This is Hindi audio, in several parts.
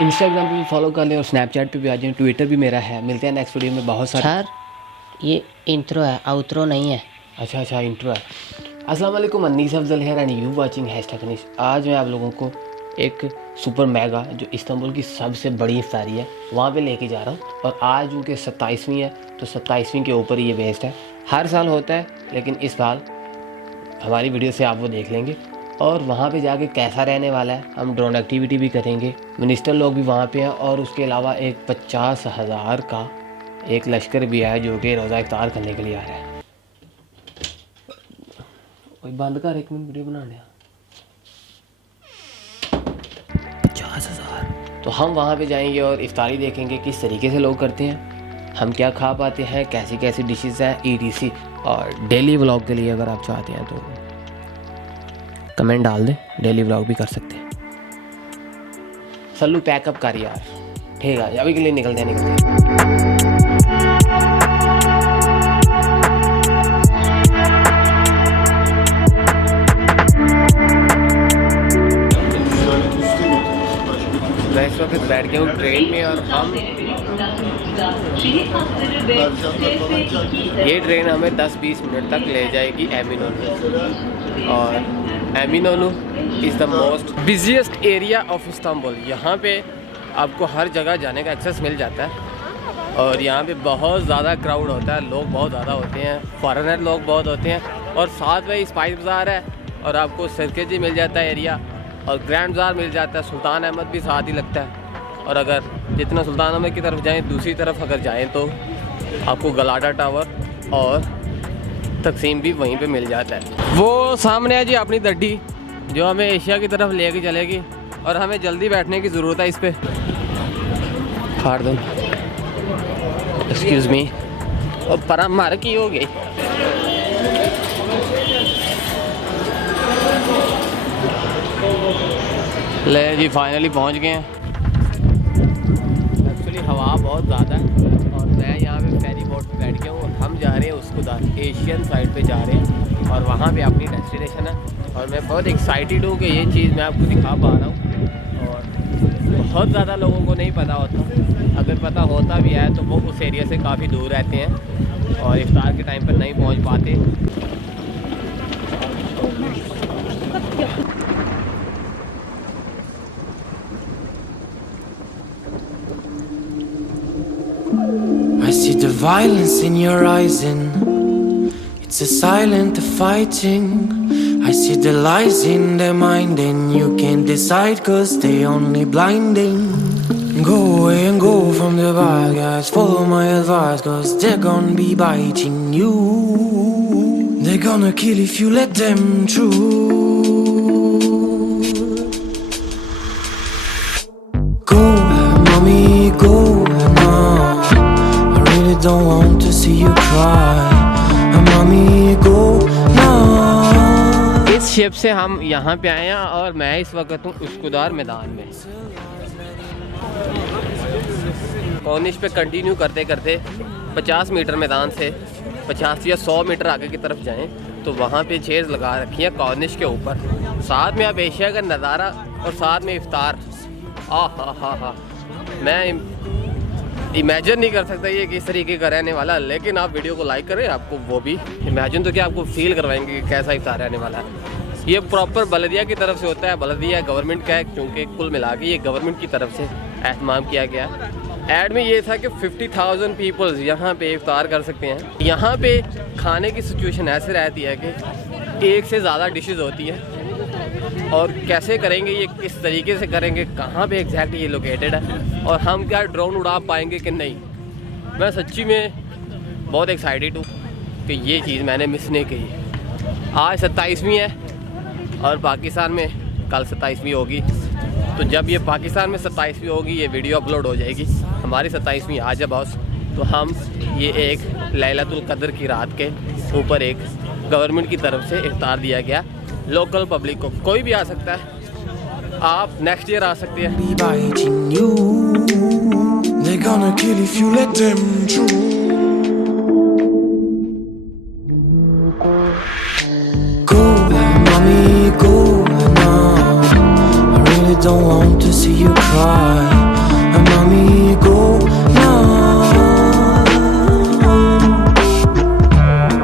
इंस्टाग्राम पे भी फॉलो कर लें और स्नैपचैट पे भी आ जाएं, ट्विटर भी मेरा है। मिलते हैं नेक्स्ट वीडियो में बहुत सारे। सर ये इंट्रो है, आउट्रो नहीं है। अच्छा इंट्रो है। अस्सलाम वालेकुम, अनीस अफजल है एंड यू वाचिंग #अनीस। आज मैं आप लोगों को एक सुपर मेगा जो इस्तांबुल की सबसे बड़ी इफ्तारी है वहाँ पे लेके जा रहा हूँ। और आज उनके 27वीं है तो 27वीं के ऊपर ये बेस्ड है। हर साल होता है लेकिन इस साल हमारी वीडियो से आप वो देख लेंगे। और वहाँ पे जाके कैसा रहने वाला है, हम ड्रोन एक्टिविटी भी करेंगे, मिनिस्टर लोग भी वहाँ पे हैं और उसके अलावा एक 50,000 का एक लश्कर भी है जो कि रोज़ा इफ्तार करने के लिए आ रहा है। बंद कर, 1 मिनट वीडियो बनाने। 50,000। तो हम वहाँ पे जाएंगे और इफ्तारी देखेंगे किस तरीके से लोग करते हैं, हम क्या खा पाते हैं, कैसी कैसी डिशेस हैं ETC। और डेली व्लॉग के लिए अगर आप चाहते हैं तो कमेंट डाल दें, डेली व्लॉग भी कर सकते हैं। सल्लू पैकअप कर यार, ठीक है अभी के लिए निकलते हैं। मैं इस वक्त बैठ गया हूँ ट्रेन में और हम ये ट्रेन हमें 10-20 मिनट तक ले जाएगी एमिनोनू। और Eminonu is the most busiest area of Istanbul. यहाँ पे आपको हर जगह जाने का एक्सेस मिल जाता है और यहाँ पे बहुत ज़्यादा क्राउड होता है, लोग बहुत ज़्यादा होते हैं, फॉरेनर लोग बहुत होते हैं। और साथ में स्पाइस बाज़ार है और आपको सरकेजी मिल जाता है एरिया, और ग्रैंड बाज़ार मिल जाता है, सुल्तान अहमद भी साथ ही लगता है। और अगर जितना सुल्तान अहमद की तरफ जाएँ, दूसरी तरफ अगर जाएँ तो आपको गलाडा टावर और तकसीम भी वहीं पे मिल जाता है। वो सामने है जी अपनी दड्डी जो हमें एशिया की तरफ लेके चलेगी और हमें जल्दी बैठने की ज़रूरत है इस पर। एक्सक्यूज़ मी, और पर मार की हो गई। ले जी फाइनली पहुंच गए हैं। एक्चुअली हवा बहुत ज़्यादा है और मैं यहाँ पे फेरी बोट पे बैठ गया हूँ और हम जा रहे हैं उसको एशियन साइड पे जा रहे हैं और वहाँ पे अपनी डेस्टिनेशन है। और मैं बहुत एक्साइटेड हूँ कि ये चीज़ मैं आपको दिखा पा रहा हूँ। और बहुत ज़्यादा लोगों को नहीं पता होता, अगर पता होता भी है तो वो उस एरिया से काफ़ी दूर रहते हैं और इफ्तार के टाइम पर नहीं पहुँच पाते। I see the violence in your eyes and it's a silent fighting. I see the lies in their mind and you can't decide cause they only blinding. Go away and go from the bad guys, follow my advice cause they're gonna be biting you. They're gonna kill if you let them through. Go mommy, go now, I really don't want to see you cry. Mommy, go now. इस शिप से हम यहाँ पे आए हैं और मैं इस वक्त हूँ उस्कुदार मैदान में। कॉर्निश पे कंटिन्यू करते करते 50 मीटर मैदान से 50 या 100 मीटर आगे की तरफ जाएं तो वहाँ पे चेयर्स लगा रखी है कॉर्निश के ऊपर। साथ में आप एशिया का नज़ारा और साथ में इफ्तार। हा मैं इमेजिन नहीं कर सकता ये किस तरीके का रहने वाला। लेकिन आप वीडियो को लाइक करें, आपको वो भी इमेजिन तो क्या आपको फील करवाएंगे कि कैसा इफ्तार रहने वाला है। ये प्रॉपर बल्दिया की तरफ से होता है, बल्दिया गवर्नमेंट का है क्योंकि कुल मिला के ये गवर्नमेंट की तरफ से एहतमाम किया गया। ऐड में ये था कि 50,000 पीपल्स यहाँ पे इफ्तार कर सकते हैं। यहाँ पे खाने की सिचुएशन ऐसे रहती है कि एक से ज़्यादा डिशेस होती हैं और कैसे करेंगे ये, किस तरीके से करेंगे, कहाँ पे एग्जैक्टली ये लोकेटेड है और हम क्या ड्रोन उड़ा पाएंगे कि नहीं। मैं सच्ची में बहुत एक्साइटेड हूँ कि ये चीज़ मैंने मिस नहीं की। आज 27वीं है और पाकिस्तान में कल 27वीं होगी। तो जब ये पाकिस्तान में 27वीं होगी ये वीडियो अपलोड हो जाएगी। हमारी 27वीं आज है बॉस। तो हम ये एक लैलतुल कद्र की रात के ऊपर एक गवर्नमेंट की तरफ से इफ्तार दिया गया लोकल पब्लिक को। कोई भी आ सकता है, आप नेक्स्ट ईयर आ सकते हैं। Don't want to see you cry. mommy, go now.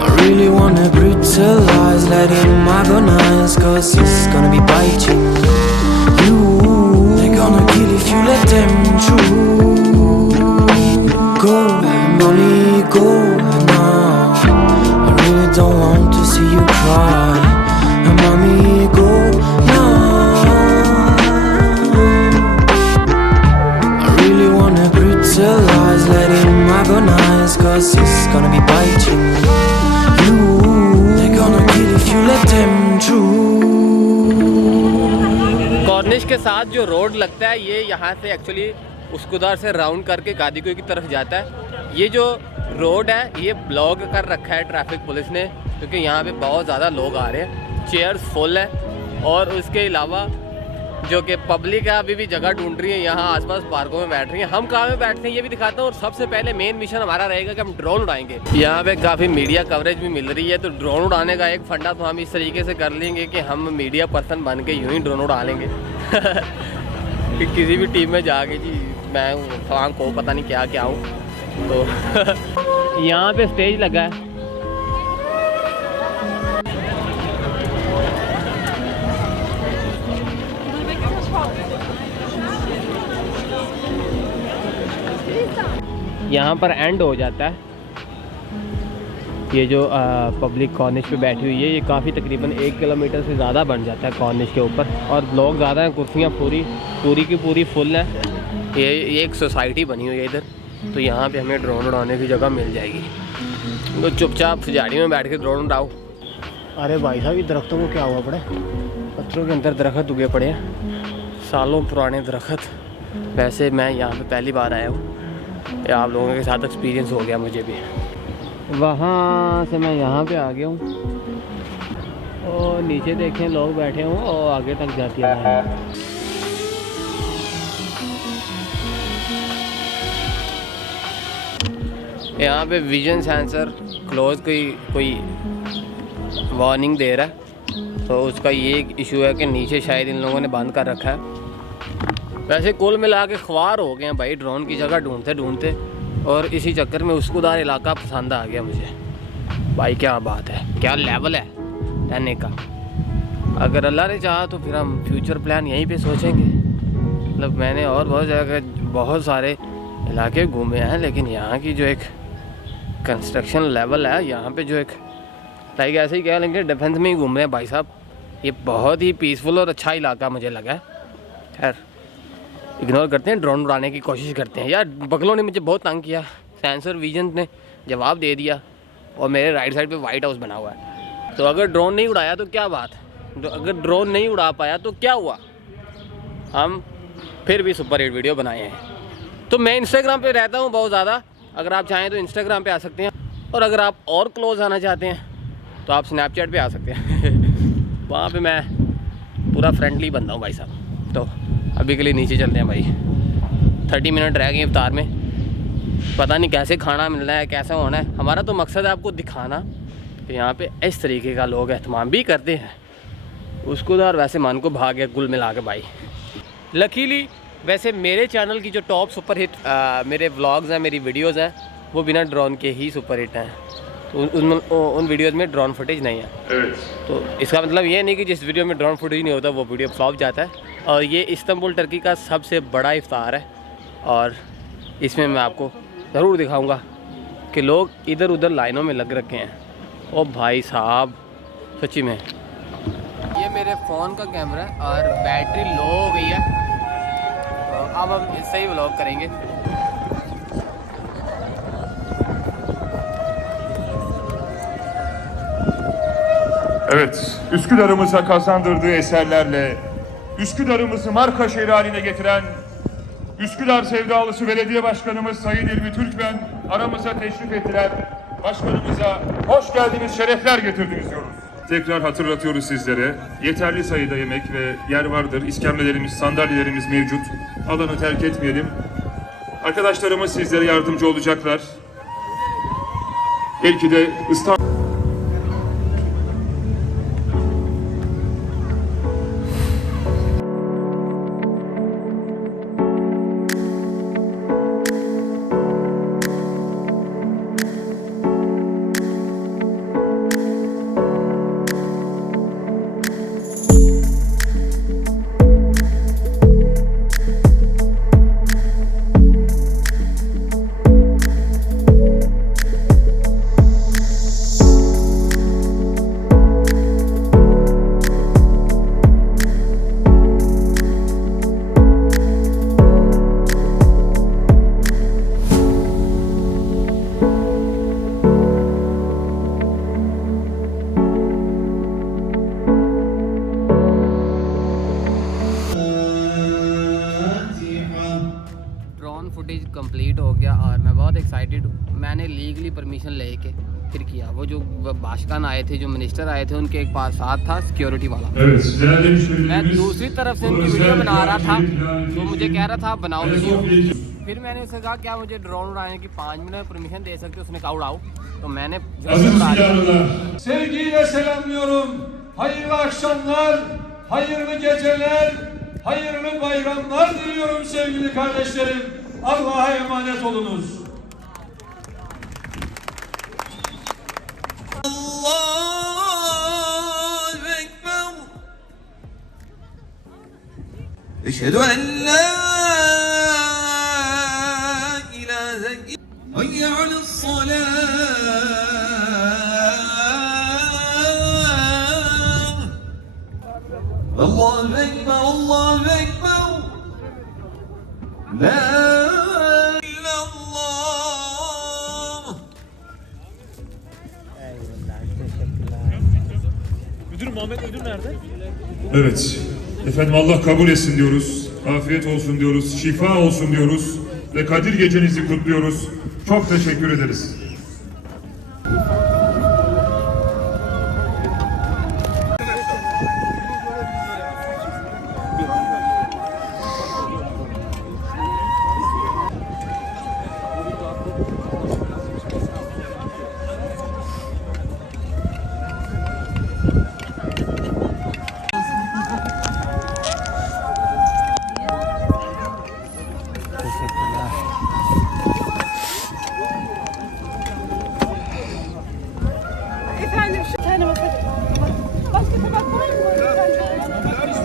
I really wanna brutalize, let him agonize, cause he's gonna be biting you. They're gonna kill if you let them through. Go, mommy, go now. I really don't want to see you cry. And mommy, go now. I really wanna brutalize, let him agonize, cause he's gonna be biting you. They're gonna kill if you let them through. Cornish के साथ जो रोड लगता है ये यहाँ से एक्चुअली उस्कुदार से राउंड करके गादीकोई की तरफ जाता है। ये जो रोड है ये ब्लॉक कर रखा है ट्रैफिक पुलिस ने, क्योंकि यहाँ पे बहुत ज़्यादा लोग आ रहे हैं, चेयर्स फुल है। और उसके अलावा जो कि पब्लिक है अभी भी जगह ढूंढ रही है, यहाँ आसपास पार्कों में बैठ रही है। हम कहाँ में बैठते हैं ये भी दिखाता हूँ। और सबसे पहले मेन मिशन हमारा रहेगा कि हम ड्रोन उड़ाएंगे। यहाँ पे काफ़ी मीडिया कवरेज भी मिल रही है, तो ड्रोन उड़ाने का एक फंडा तो हम इस तरीके से कर लेंगे कि हम मीडिया पर्सन बन के यूँ ही ड्रोन उड़ा लेंगे। कि किसी भी टीम में जाके जी मैं फलां को पता नहीं क्या क्या हूँ। तो यहाँ पे स्टेज लगा है। यहाँ पर एंड हो जाता है। ये जो पब्लिक कॉर्निश पे बैठी हुई है ये काफ़ी तकरीबन 1 किलोमीटर से ज़्यादा बन जाता है कॉर्निश के ऊपर। और लोग ज़्यादा हैं, कुर्सियाँ पूरी की पूरी फुल है। ये एक सोसाइटी बनी हुई है इधर, तो यहाँ पे हमें ड्रोन उड़ाने की जगह मिल जाएगी। तो चुपचाप झाड़ियों में बैठ के ड्रोन उड़ाओ। अरे भाई साहब, ये दरख्तों को क्या हुआ पड़े? पत्थरों के अंदर दरख्त उगे पड़े हैं, सालों पुराने दरख्त। वैसे मैं यहाँ पे पहली बार आया हूँ, या आप लोगों के साथ एक्सपीरियंस हो गया मुझे भी। वहाँ से मैं यहाँ पे आ गया हूँ और नीचे देखें लोग बैठे हों और आगे तक जाती है। यहाँ पे विजन सेंसर क्लोज कोई वार्निंग दे रहा है, तो उसका ये एक इशू है कि नीचे शायद इन लोगों ने बंद कर रखा है। वैसे कुल मिला के ख्वार हो गए हैं भाई ड्रोन की जगह ढूंढते ढूंढते, और इसी चक्कर में उस्कुदार इलाका पसंद आ गया मुझे। भाई क्या बात है, क्या लेवल है रहने का। अगर अल्लाह ने चाहा तो फिर हम फ्यूचर प्लान यहीं पे सोचेंगे। मतलब मैंने और बहुत जगह बहुत सारे इलाके घूमे हैं, लेकिन यहाँ की जो एक कंस्ट्रक्शन लेवल है, यहाँ पे जो एक लाइक ऐसे ही कह लेंगे डिफेंस में ही घूम रहे हैं भाई साहब। ये बहुत ही पीसफुल और अच्छा इलाका मुझे लगा है। खैर इग्नोर करते हैं, ड्रोन उड़ाने की कोशिश करते हैं। यार बगलों ने मुझे बहुत तंग किया, सेंसर विजन ने जवाब दे दिया, और मेरे राइट साइड पे वाइट हाउस बना हुआ है। तो अगर ड्रोन नहीं उड़ाया तो क्या बात, अगर ड्रोन नहीं उड़ा पाया तो क्या हुआ, हम फिर भी सुपर हिट वीडियो बनाए हैं। तो मैं इंस्टाग्राम पे रहता हूँ बहुत ज़्यादा, अगर आप चाहें तो इंस्टाग्राम पे आ सकते हैं, और अगर आप और क्लोज आना चाहते हैं तो आप स्नैपचैट पे आ सकते हैं। वहाँ पे मैं पूरा फ्रेंडली बंदा हूँ भाई साहब। तो अभी के लिए नीचे चलते हैं भाई, 30 मिनट रह गए इफ्तार में। पता नहीं कैसे खाना मिलना है, कैसा होना है। हमारा तो मकसद है आपको दिखाना कि यहाँ पे इस तरीके का लोग एहतमाम भी करते हैं। उस्कुदार वैसे मन को भाग गया कुल मिला के भाई। लकीली वैसे मेरे चैनल की जो टॉप सुपर हिट मेरे व्लॉग्स हैं, मेरी वीडियोस हैं, वो बिना ड्रोन के ही सुपर हिट हैं। तो उन वीडियोस में ड्रोन फुटेज नहीं है। तो इसका मतलब ये नहीं कि जिस वीडियो में ड्रोन फुटेज नहीं होता वो वीडियो फ्लॉप जाता है। और ये इस्तांबुल टर्की का सबसे बड़ा इफ्तार है, और इसमें मैं आपको ज़रूर दिखाऊंगा कि लोग इधर उधर लाइनों में लग रखे हैं। ओ भाई साहब सच्ची में ये मेरे फ़ोन का कैमरा है और बैटरी लो हो गई है, तो अब हम इससे ही व्लॉग करेंगे। Evet, Üsküdar'ımıza kazandırdığı eserlerle Üsküdar'ımızı marka şehri haline getiren Üsküdar sevdalısı belediye başkanımız Sayın İlmi Türkmen aramıza teşrif ettiler. Başkanımıza hoş geldiniz, şerefler getirdiniz diyoruz. Tekrar hatırlatıyoruz sizlere. Yeterli sayıda yemek ve yer vardır. İskemlelerimiz, sandalyelerimiz mevcut. Alanı terk etmeyelim. Arkadaşlarımız sizlere yardımcı olacaklar. Belki de İstanbul... complete हो गया और मैं बहुत एक्साइटेड हूँ। मैंने लीगली परमिशन लेके फिर किया। वो जो बाशकान आए थे, जो मिनिस्टर आए थे, उनके एक पास साथ था सिक्योरिटी वाला। मैं दूसरी तरफ से उनकी वीडियो बना रहा था तो मुझे कह रहा था बनाओ वीडियो। फिर मैंने उससे कहा क्या मुझे ड्रोन उड़ाने की 5 मिनट में परमिशन दे सकते हो? उसने कहा उड़ाओ। तो मैंने उड़ा दिया। Sevgiyle selamlıyorum. Hayırlı akşamlar, hayırlı geceler, hayırlı bayramlar diliyorum sevgili kardeşlerim. Allah'a emanet olunuz. Allahu Ekber. Eşhedü en la ilahe illallah. Hayye ale's-salâh. Allahu Ekber, Allahu Ekber. La illallah. Evet. Efendim Allah kabul etsin diyoruz. Afiyet olsun diyoruz. Şifa olsun diyoruz. Ve Kadir gecenizi kutluyoruz. Çok teşekkür ederiz. Efendim şu tane bakın. Başka tabak var mı? Evet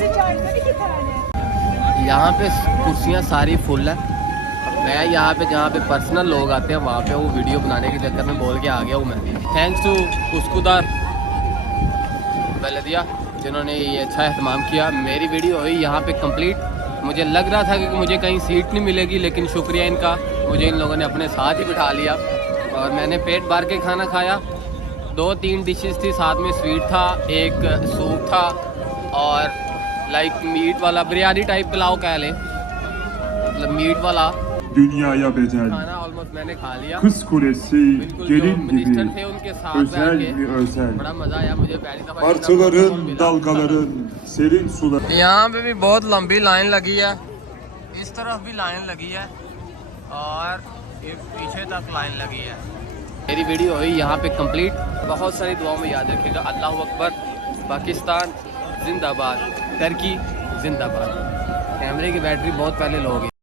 rica ederim. 2 tane. यहाँ पे कुर्सियाँ सारी फुल है। मैं यहाँ पे जहाँ पे पर्सनल लोग आते हैं वहाँ पे वो वीडियो बनाने के चक्कर में बोल के आ गया हूँ मैं। थैंक्स टू उसकुदार बलदिया जिन्होंने ये अच्छा एहतमाम किया। मेरी वीडियो हुई यहाँ पे कंप्लीट। मुझे लग रहा था कि मुझे कहीं सीट नहीं मिलेगी, लेकिन शुक्रिया इनका, मुझे इन लोगों ने अपने साथ ही बिठा लिया और मैंने पेट भर के खाना खाया। 2-3 डिशेस थी, साथ में स्वीट था, एक सूप था और लाइक मीट वाला बिरयानी टाइप पुलाव कह लें, मतलब मीट वाला Dünyaya bedel. खाना ऑलमोस्ट मैंने खा लिया। Kız Kulesi बिल्कुल जो gelin मिनिस्टर gibi थे उनके साथ özel बैठ mi के özel? बड़ा मज़ा आया मुझे। पहली दफ़ा Martıların, dalgaların, serin sular. यहाँ पे भी बहुत लंबी लाइन लगी है, इस तरफ भी लाइन लगी है और ये पीछे तक लाइन लगी है। मेरी वीडियो हुई यहाँ पे कंप्लीट। बहुत सारी दुआओं में याद रखिएगा। अल्लाह अकबर, पाकिस्तान जिंदाबाद, टर्की जिंदाबाद। कैमरे की बैटरी बहुत पहले लो गई।